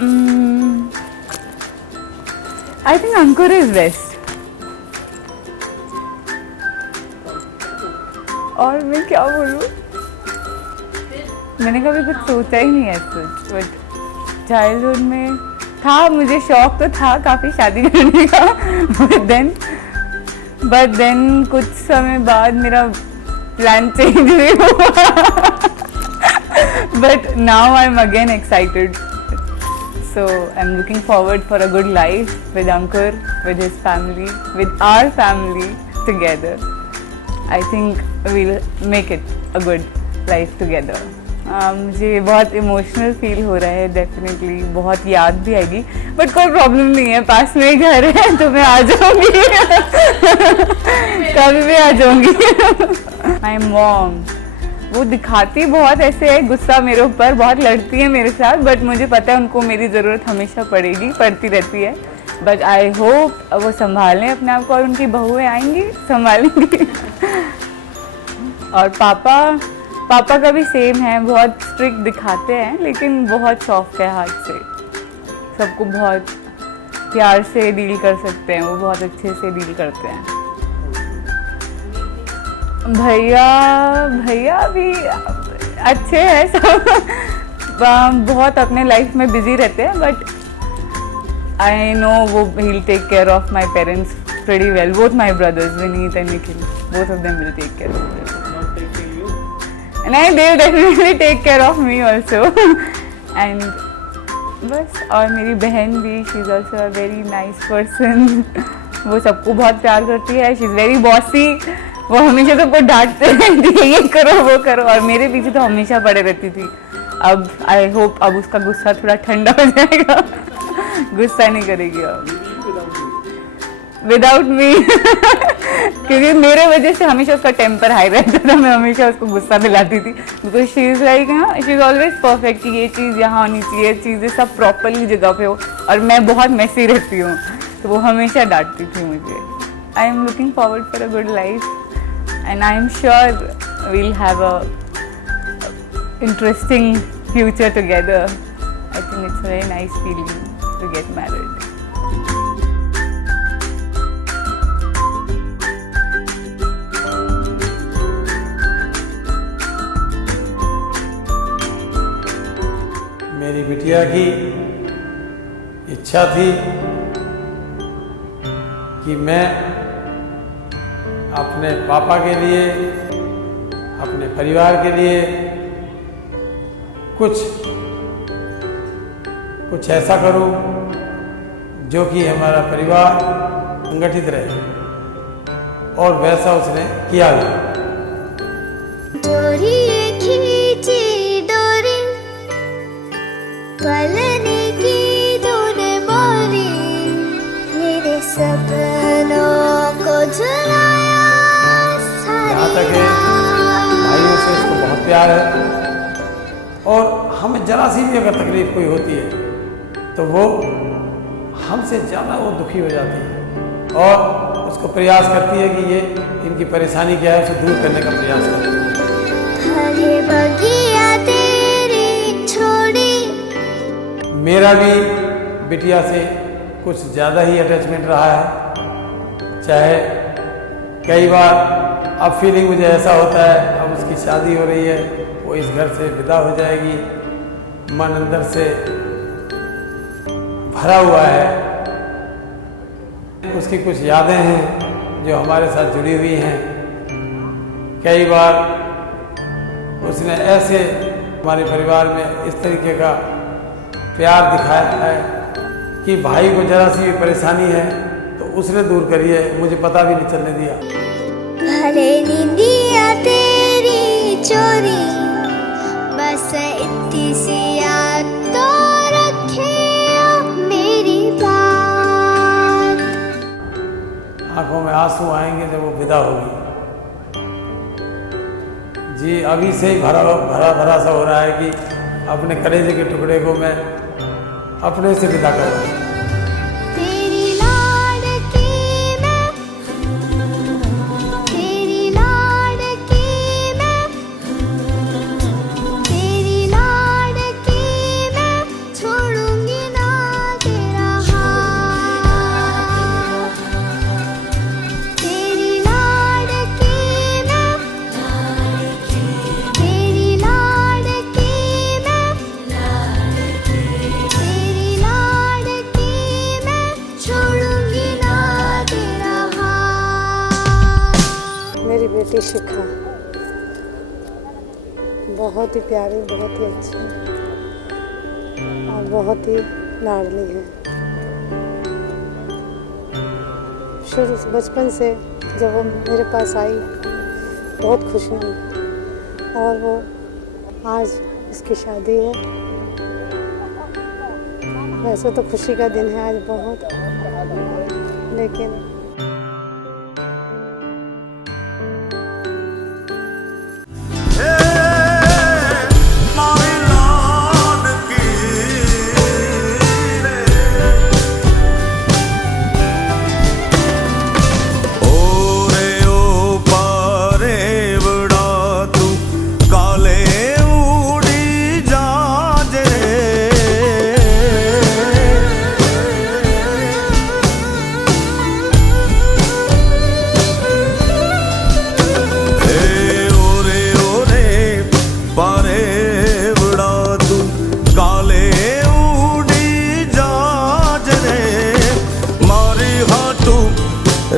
I think Ankur is best. और मैं क्या बोलूँ, मैंने कभी कुछ सोचा ही नहीं ऐसे, बट चाइल्डहुड में था, मुझे शौक तो था काफ़ी शादी करने का, बट देन कुछ समय बाद मेरा प्लान चेंज भी हुआ, but now I am again excited. So I'm looking forward for a good life with Ankur, with his family, with our family together. I think we'll make it a good life together. मुझे बहुत emotional feel हो रहा है, definitely बहुत याद भी आएगी, but कोई प्रॉब्लम नहीं है, पास में ही घर है तो मैं आ जाऊँगी, कभी भी आ जाऊँगी. माय मॉम, वो दिखाती बहुत ऐसे है गुस्सा मेरे ऊपर, बहुत लड़ती है मेरे साथ, बट मुझे पता है उनको मेरी ज़रूरत हमेशा पड़ेगी, पड़ती रहती है, बट आई होप वो संभालें अपने आप को और उनकी बहुएं आएंगी संभालेंगी. और पापा का भी सेम है, बहुत स्ट्रिक्ट दिखाते हैं लेकिन बहुत सॉफ्ट है हार्ट से, सबको बहुत प्यार से डील कर सकते हैं, वो बहुत अच्छे से डील करते हैं. भैया भी अच्छे हैं सब, बहुत अपने लाइफ में बिजी रहते हैं, बट आई नो वो he'll take care of my parents pretty well. Both my brothers, Vineet and Nikhil, both of them will take care of them. Not taking you? And they'll definitely take care of me also. And बस, और मेरी बहन भी, she is also a very nice person. वो सबको बहुत प्यार करती है, she is very bossy. वो हमेशा सबको डांटते रहती है, ये करो वो करो, और मेरे पीछे तो हमेशा पड़े रहती थी. अब आई होप अब उसका गुस्सा थोड़ा ठंडा हो जाएगा, गुस्सा नहीं करेगी अब विदाउट मी. क्योंकि मेरे वजह से हमेशा उसका टेम्पर हाई रहता था, मैं हमेशा उसको गुस्सा दिलाती थी, because she is like she is always perfect कि ये चीज़ यहाँ होनी चाहिए, चीज़ें सब प्रॉपरली जगह पे हो, और मैं बहुत मैसी रहती हूँ, तो वो हमेशा डांटती थी मुझे. I am looking forward for a good life. And I am sure we'll have a interesting future together. I think it's a very nice feeling to get married. मेरी बिटिया की इच्छा थी कि मैं अपने पापा के लिए, अपने परिवार के लिए कुछ ऐसा करूं जो कि हमारा परिवार संगठित रहे, और वैसा उसने किया भी. डोरी खींची डोरी, पलने की तूने मोरी, मेरे सपनों को झुलाया. यहाँ तक है भाइयों से इसको बहुत प्यार है, और हमें जरा सी भी अगर तकलीफ कोई होती है तो वो हमसे ज़्यादा वो दुखी हो जाती है, और उसको प्रयास करती है कि ये इनकी परेशानी क्या है उसे दूर करने का प्रयास करती है. हरे बगिया तेरी छोड़ी. मेरा भी बिटिया से कुछ ज़्यादा ही अटैचमेंट रहा है, चाहे कई बार अब फीलिंग मुझे ऐसा होता है अब उसकी शादी हो रही है, वो इस घर से विदा हो जाएगी, मन अंदर से भरा हुआ है. उसकी कुछ यादें हैं जो हमारे साथ जुड़ी हुई हैं. कई बार उसने ऐसे हमारे परिवार में इस तरीके का प्यार दिखाया है कि भाई को जरा सी भी परेशानी है तो उसने दूर करी है, मुझे पता भी नहीं चलने दिया. भले नींदिया तेरी चोरी, बस इतनी सी याद तो रखे मेरी बात. आंखों में आंसू आएंगे जब वो विदा होगी. जी अभी से ही भरा सा हो रहा है कि अपने कलेजे के टुकड़े को मैं अपने से विदा कर दूं. छोड़ूंगी ना शिखा बहुत ही प्यारी, बहुत ही अच्छी और बहुत ही लाडली है। शुरू से बचपन से जब वो मेरे पास आई बहुत खुशी हुई और वो आज इसकी शादी है। वैसे तो खुशी का दिन है आज बहुत, लेकिन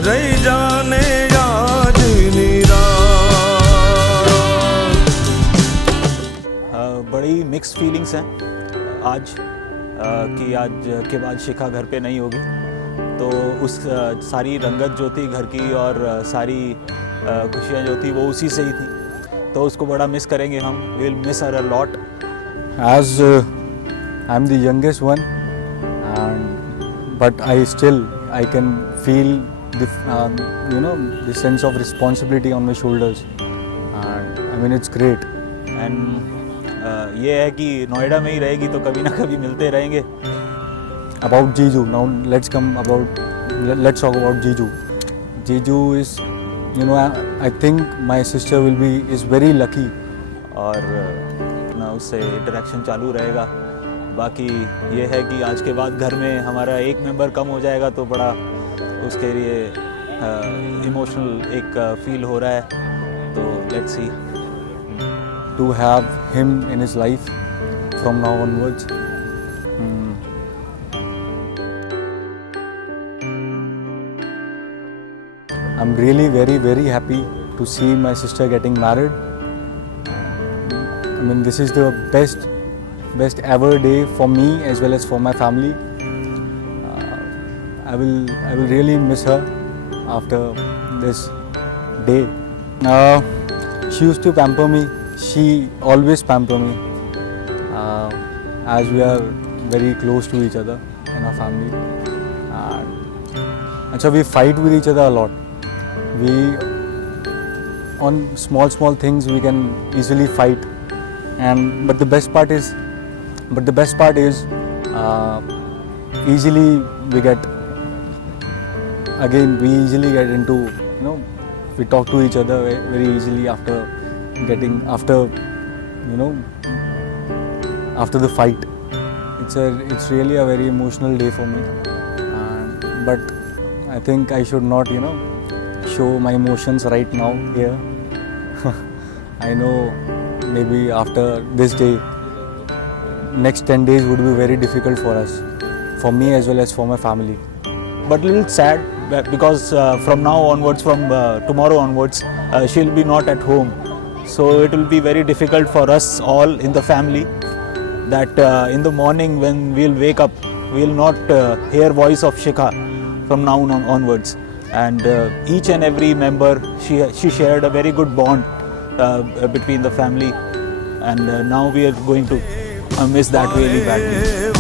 रही जाने आज बड़ी मिक्स फीलिंग्स हैं आज कि आज के बाद शिखा घर पे नहीं होगी, तो उस सारी रंगत जो थी घर की और सारी खुशियाँ जो थी वो उसी से ही थी, तो उसको बड़ा मिस करेंगे हम। We will miss her a lot. As I am the youngest one, but I can feel the sense of responsibility on my shoulders, and I mean it's great. And ये है कि नोएडा में ही रहेगी तो कभी ना कभी मिलते रहेंगे। About Jiju, now let's talk about Jiju. Jiju is, I think my sister is very lucky. और ना उससे इंटरेक्शन चालू रहेगा। बाकी ये है कि आज के बाद घर में हमारा एक मेंबर कम हो जाएगा तो बड़ा उसके लिए इमोशनल एक फील हो रहा है, तो let's see. To have him in his life from now onwards. I'm really very, very happy to see my sister getting married. I mean, this is the best ever day for me as well as for my family. I will really miss her after this day. She used to pamper me. She always pamper me, as we are very close to each other in our family. And we fight with each other a lot. On small things we can easily fight, but the best part is easily we easily get into, we talk to each other very easily after the fight. It's really a very emotional day for me, but I think I should not show my emotions right now here. I know maybe after this day, next 10 days would be very difficult for us, for me as well as for my family. But a little sad because from now onwards, from tomorrow onwards, she'll be not at home. So it will be very difficult for us all in the family that in the morning when we'll wake up, we'll not hear voice of Shikha from now onwards. And each and every member, she shared a very good bond between the family, and now we are going to miss that really badly.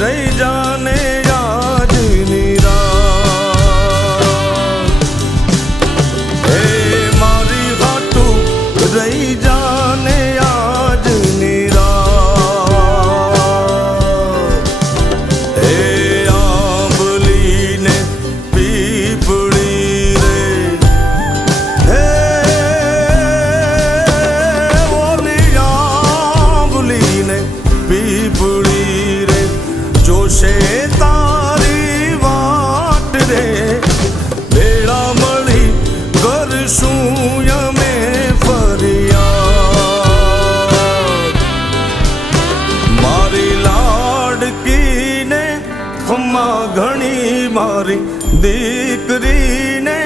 रही जाने रही जाने आज नीरा आंबली ने पीपड़ी रे बोली आंबली ने पीपड़ी रे जोशे तारी वाट रे बेड़ा मળી करशूं मारी लाडकी ने ખમ્મા ઘણી મારી દીકરી ને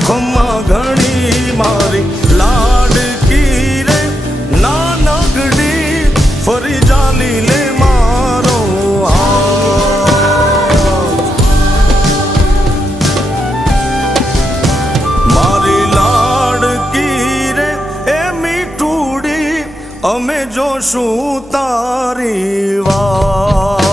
ખમ્મા ઘણી મારી લાડકી રે નાનકડી ફરી જાલી લે મારો હાથ મારી લાડકી રે એ મીઠુડી અમે જોશું તારી વાત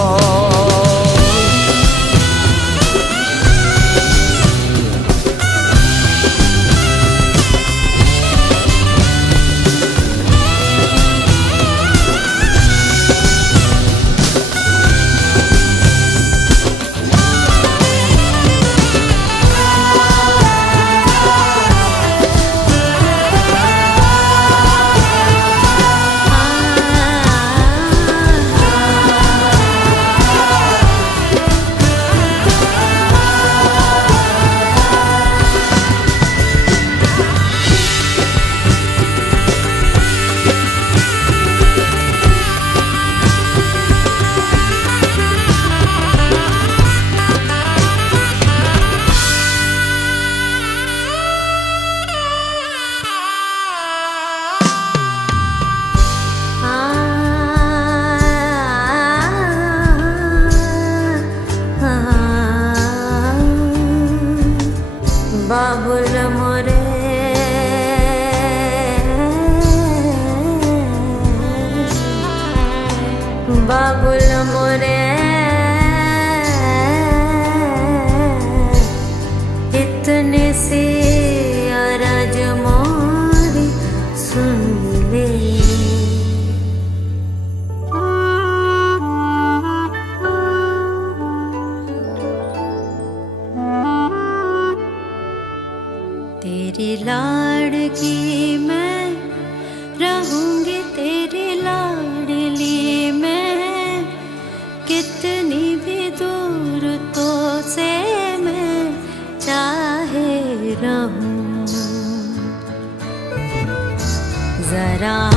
बाबुल मोरे बाबुल मोरे इतने से अरज मोरी सुन ले तेरी लाड़की मैं रहूंगी तेरी लाडली मैं कितनी भी दूर तो से मैं चाहे रहूं जरा